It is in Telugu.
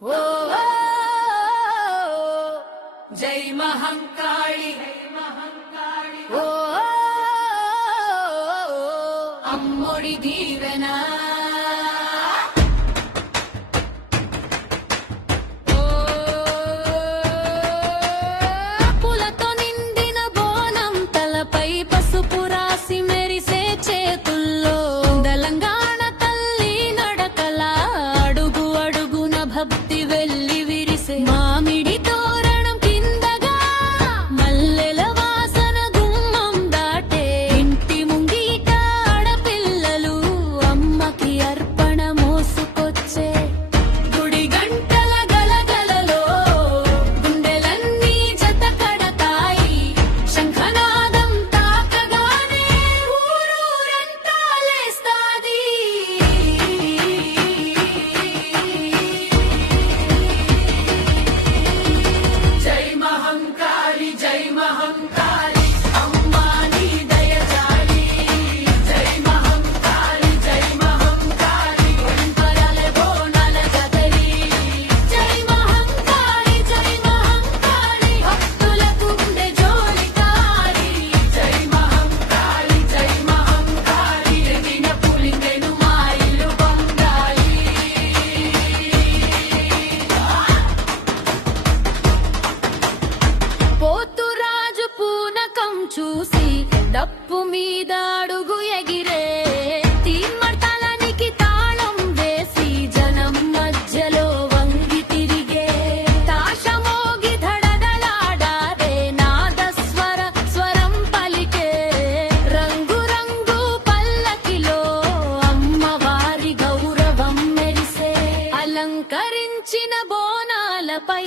ఓ జై మహంకాళి ఓ అమ్మొడి దీవెన పూలతో నిండిన బోనం తలపై పసుపు రాసి మెరిసే చేతుల్లో తెలంగాణ తల్లి నడకల అడుగు అడుగున భక్తి వెల్లి విరిసే మామిడి తోరణం కిందగా మల్లెల వాసన గుమ్మం దాటే ఇంటి ముంగిట ఆడపిల్లలు అమ్మకి అర్పణ మోసుకొచ్చే గుడి గంటల గలగలలో గుండెలన్నీ జత కడతాయి శంఖనాదం తాకగానే ఊరూరంతా లేస్తాది జై మహంకాళి జై మహంకాళి అమ్మా నీ దయ జాలి జై మహంకాళి జై మహంకాళి ఒంపరలే బోనాల కదలి జై మహంకాళి భక్తుల గుండె జోలికారి జై మహంకాళి ఎదిన పులింగెను మా ఇల్లు బంగాయి పోతురాజు పూనకం చూసి డప్పు మీద అడుగు ఎగిరే తీర్మర్తలానికి తాళం వేసి జనం మధ్యలో వంగి తిరిగే తాళమోగి ధడధలాడారే స్వరం పలికే రంగు రంగు పల్లకిలో అమ్మవారి గౌరవం మెరిసే అలంకరించిన బోనాలపై